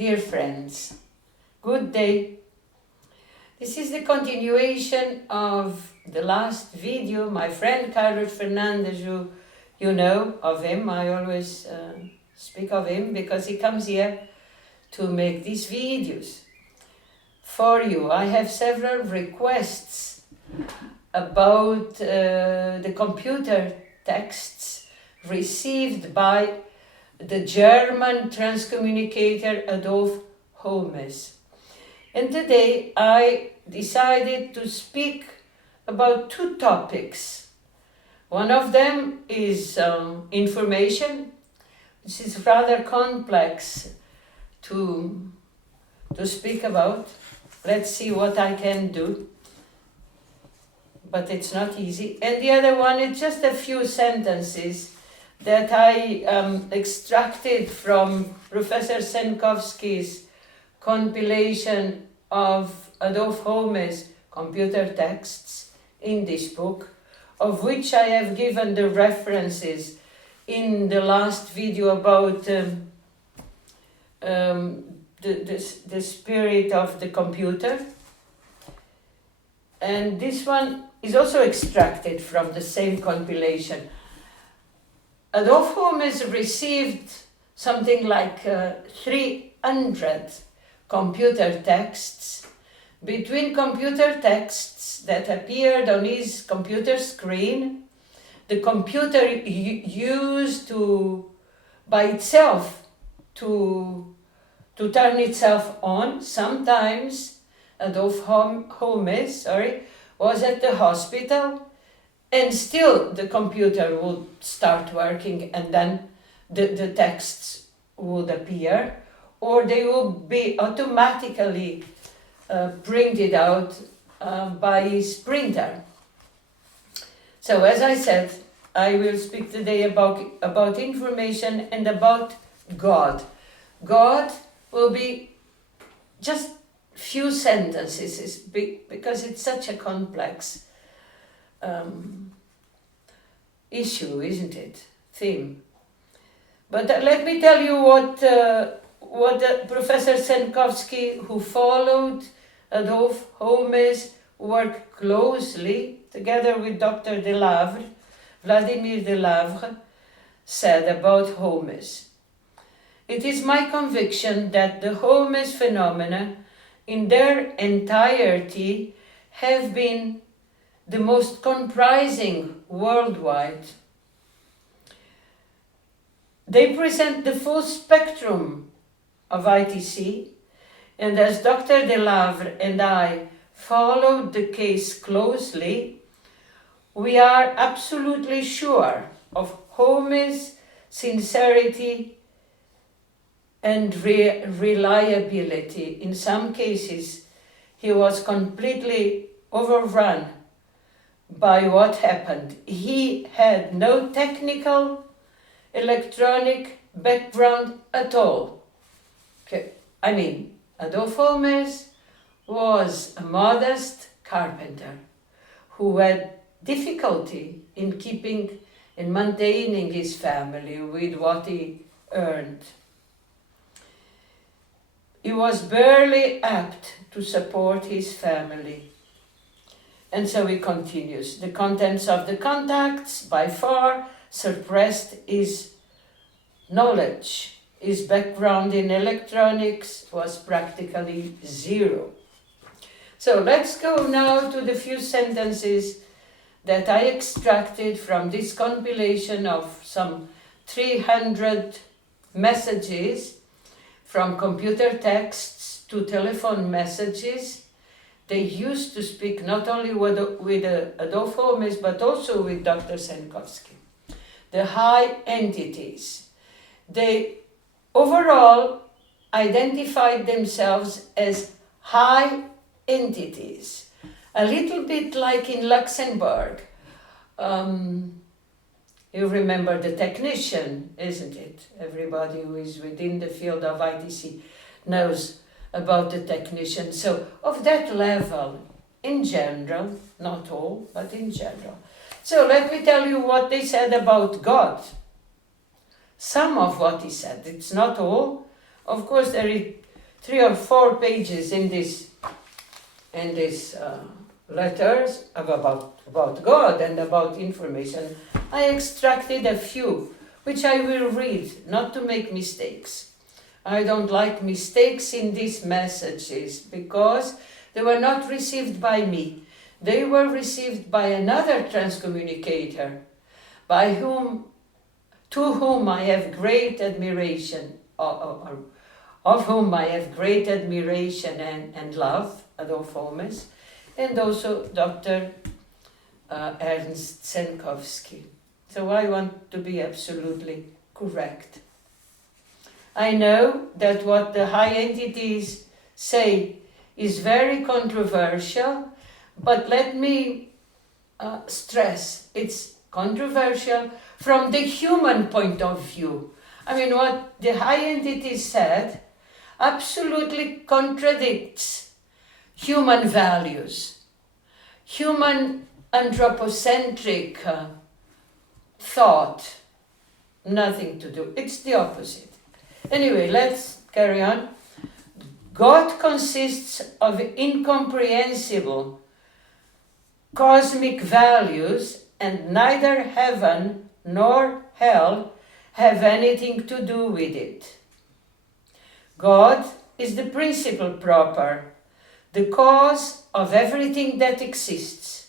Dear friends, good day. This is the continuation of the last video. My friend Carlos Fernandez, you know of him, I always speak of him because he comes here to make these videos for you. I have several requests about the computer texts received by the German transcommunicator Adolf. And today I decided to speak about two topics. One of them is information, which is rather complex to speak about. Let's see what I can do, but it's not easy. And the other one is just a few sentences that I extracted from Professor Senkowski's compilation of Adolf Holmes' computer texts in this book, of which I have given the references in the last video about the spirit of the computer. And this one is also extracted from the same compilation. Adolf Holmes received something like 300 computer texts. Between computer texts that appeared on his computer screen, the computer used by itself to turn itself on. Sometimes Adolf Holmes was at the hospital, and still the computer would start working, and then the texts would appear, or they would be automatically printed out by his printer. So as I said, I will speak today about information and about God. God will be just few sentences because it's such a complex issue, isn't it? Theme. But let me tell you what Professor Senkowski, who followed Adolf Holmes, worked closely together with Dr. Delavre, Vladimir Delavre, said about Holmes. It is my conviction that the Holmes phenomena in their entirety have been the most comprising worldwide. They present the full spectrum of ITC, and as Dr. Delavre and I followed the case closely, we are absolutely sure of Holmes' sincerity and reliability. In some cases, he was completely overrun by what happened. He had no technical, electronic background at all. Okay. I mean, Adolf Holmes was a modest carpenter who had difficulty in keeping and maintaining his family with what he earned. He was barely apt to support his family. And so he continues. The contents of the contacts by far surpassed his knowledge. His background in electronics was practically zero. So let's go now to the few sentences that I extracted from this compilation of some 300 messages, from computer texts to telephone messages. They used to speak not only with Adolf Holmes, but also with Dr. Senkowski. The high entities. They overall identified themselves as high entities, a little bit like in Luxembourg. You remember the technician, isn't it? Everybody who is within the field of ITC knows about the technician. So of that level, in general, not all, but in general. So let me tell you what they said about God. Some of what he said, it's not all. Of course, there 3 or 4 pages in this letters about God and about information, I extracted a few, which I will read, not to make mistakes. I don't like mistakes in these messages because they were not received by me. They were received by another transcommunicator, to whom I have great admiration, of whom I have great admiration and love, Adolf, and also Dr. Ernst Senkowski. So I want to be absolutely correct. I know that what the high entities say is very controversial, but let me stress, it's controversial from the human point of view. I mean, what the high entities said absolutely contradicts human values, human anthropocentric thought. Nothing to do. It's the opposite. Anyway, let's carry on. God consists of incomprehensible cosmic values, and neither heaven nor hell have anything to do with it. God is the principle proper, the cause of everything that exists.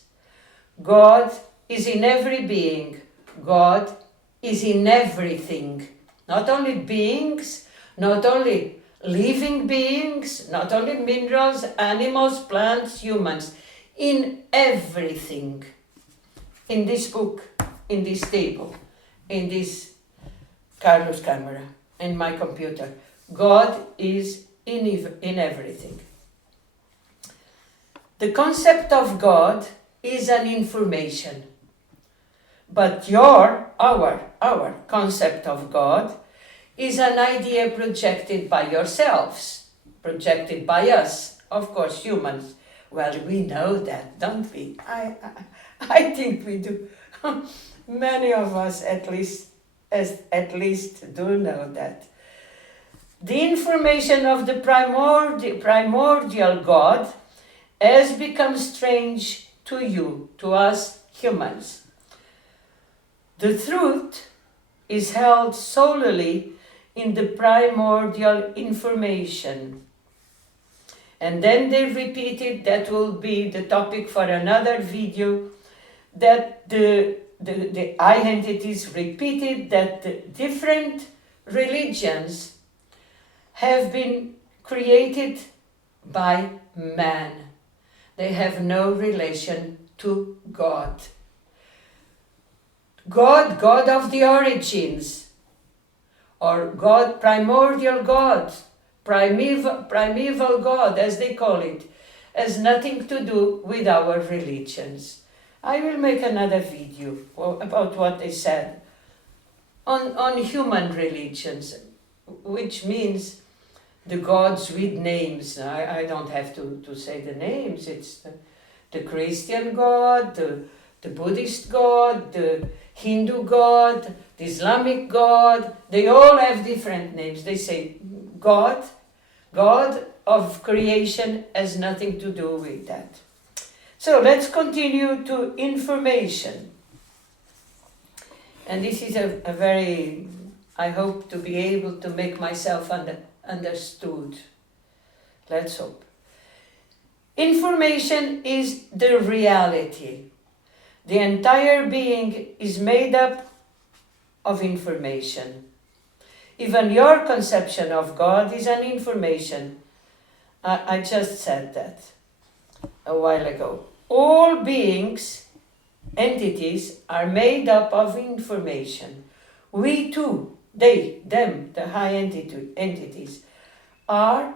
God is in every being. God is in everything. Not only beings, not only living beings, not only minerals, animals, plants, humans, in everything. In this book, in this table, in this Carlos camera, in my computer, God is in everything. The concept of God is an information, but our concept of God is an idea projected by yourselves, projected by us, of course, humans. Well, we know that, don't we? I think we do. Many of us, at least do know that. The information of the primordial God has become strange to you, to us humans. The truth is held solely in the primordial information. And then they repeated, that will be the topic for another video, that the identities repeated that the different religions have been created by man. They have no relation to God. God of the origins, or God, primordial God, primeval God, as they call it, has nothing to do with our religions. I will make another video about what they said on human religions, which means the gods with names. I don't have to say the names. It's the Christian God, the Buddhist God, the Hindu God, the Islamic God. They all have different names. They say God of creation has nothing to do with that. So let's continue to information. And this is a very, I hope to be able to make myself understood. Let's hope. Information is the reality. The entire being is made up of information. Even your conception of God is an information. I just said that a while ago. All beings, entities, are made up of information. We too, they, them, the high entities, are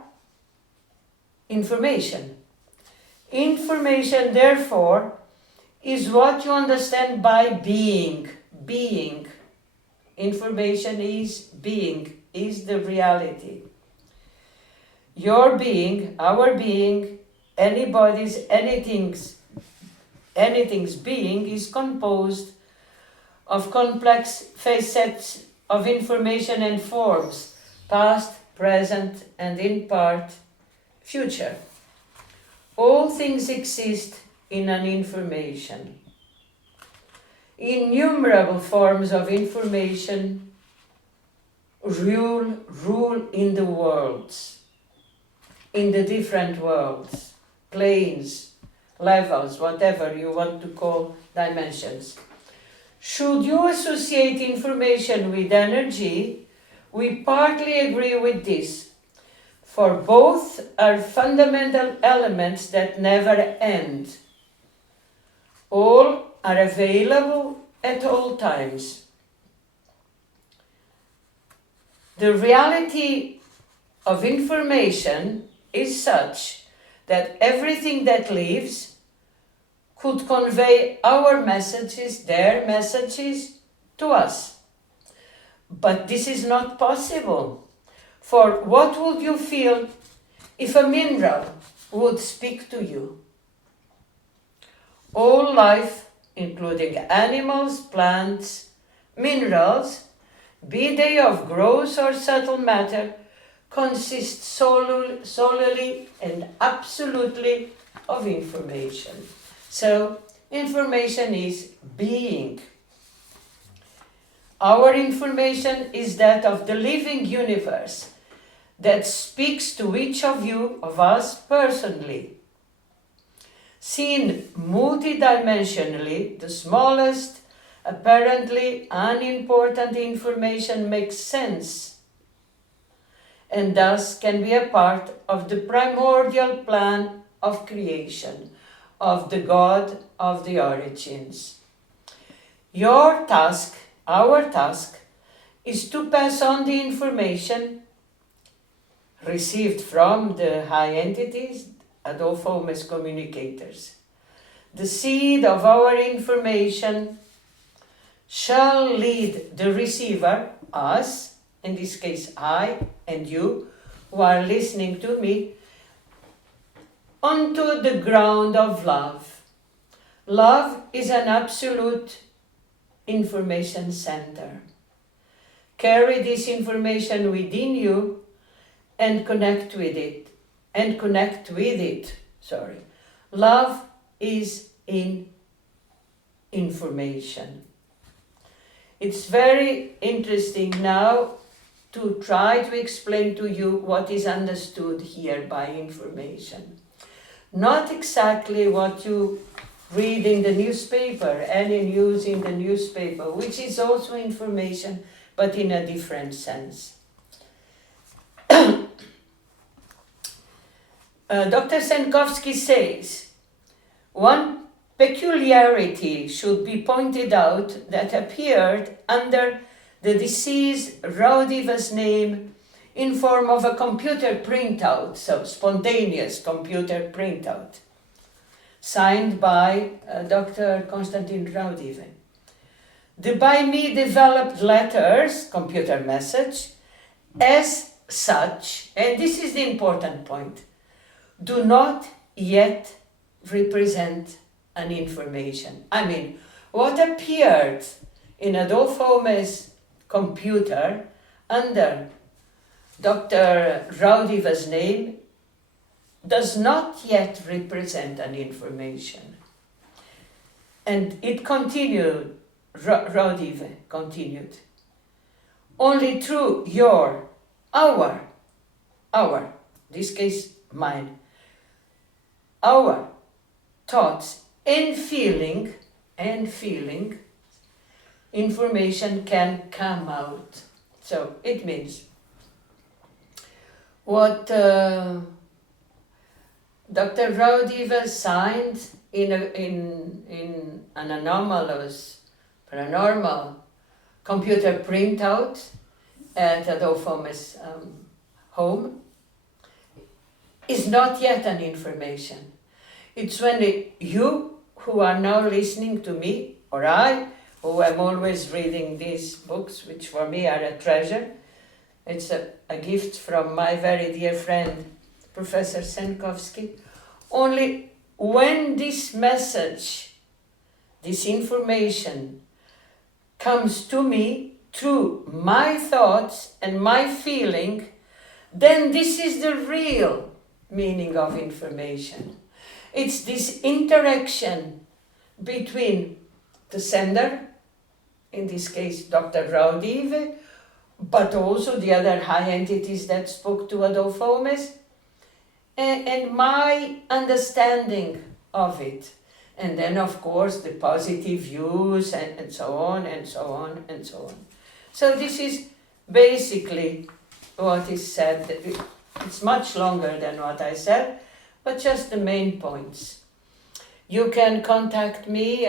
information. Information, therefore, is what you understand by being. Being. Information is being, is the reality. Your being, our being, anybody's, anything's being is composed of complex facets of information and forms, past, present, and in part, future. All things exist in an information. Innumerable forms of information rule in the worlds, in the different worlds, planes, levels, whatever you want to call dimensions. Should you associate information with energy, we partly agree with this, for both are fundamental elements that never end. All are available at all times. The reality of information is such that everything that lives could convey our messages, their messages, to us. But this is not possible. For what would you feel if a mineral would speak to you? All life, including animals, plants, minerals, be they of gross or subtle matter, consists solely and absolutely of information. So, information is being. Our information is that of the living universe that speaks to each of us personally. Seen multidimensionally, the smallest, apparently unimportant information makes sense and thus can be a part of the primordial plan of creation, of the God of the origins. Your task, our task, is to pass on the information received from the high entities, Adolf as communicators. The seed of our information shall lead the receiver, us, in this case I and you, who are listening to me, onto the ground of love. Love is an absolute information center. Carry this information within you and connect with it. Love is in information. It's very interesting now to try to explain to you what is understood here by information. Not exactly what you read in the newspaper, any news in the newspaper, which is also information, but in a different sense. Dr. Senkowski says, one peculiarity should be pointed out that appeared under the deceased Raudiva's name in form of a computer printout, so spontaneous computer printout, signed by Dr. Konstantin Raudive. The by me developed letters, computer message, as such, and this is the important point, do not yet represent an information. I mean, what appeared in Adolf Holmes' computer under Dr. Raudiva's name does not yet represent an information. And it continued, Raudive continued, only through our, this case mine, our thoughts and feeling, information can come out. So it means what Dr. Raudive signed in an anomalous, paranormal computer printout at Adolf Holmes' home is not yet an information. It's when you, who are now listening to me, or I, who am always reading these books, which for me are a treasure. It's a gift from my very dear friend, Professor Senkowski. Only when this message, this information, comes to me through my thoughts and my feeling, then this is the real meaning of information. It's this interaction between the sender, in this case Dr. Delavre, but also the other high entities that spoke to Adolf, and my understanding of it. And then, of course, the positive views and so on and so on and so on. So this is basically what is said. It's much longer than what I said, but just the main points. You can contact me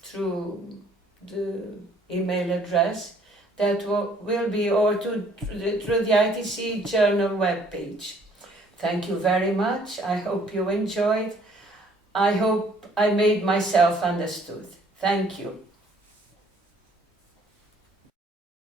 through the email address that will be, or through the ITC Journal webpage. Thank you very much. I hope you enjoyed. I hope I made myself understood. Thank you.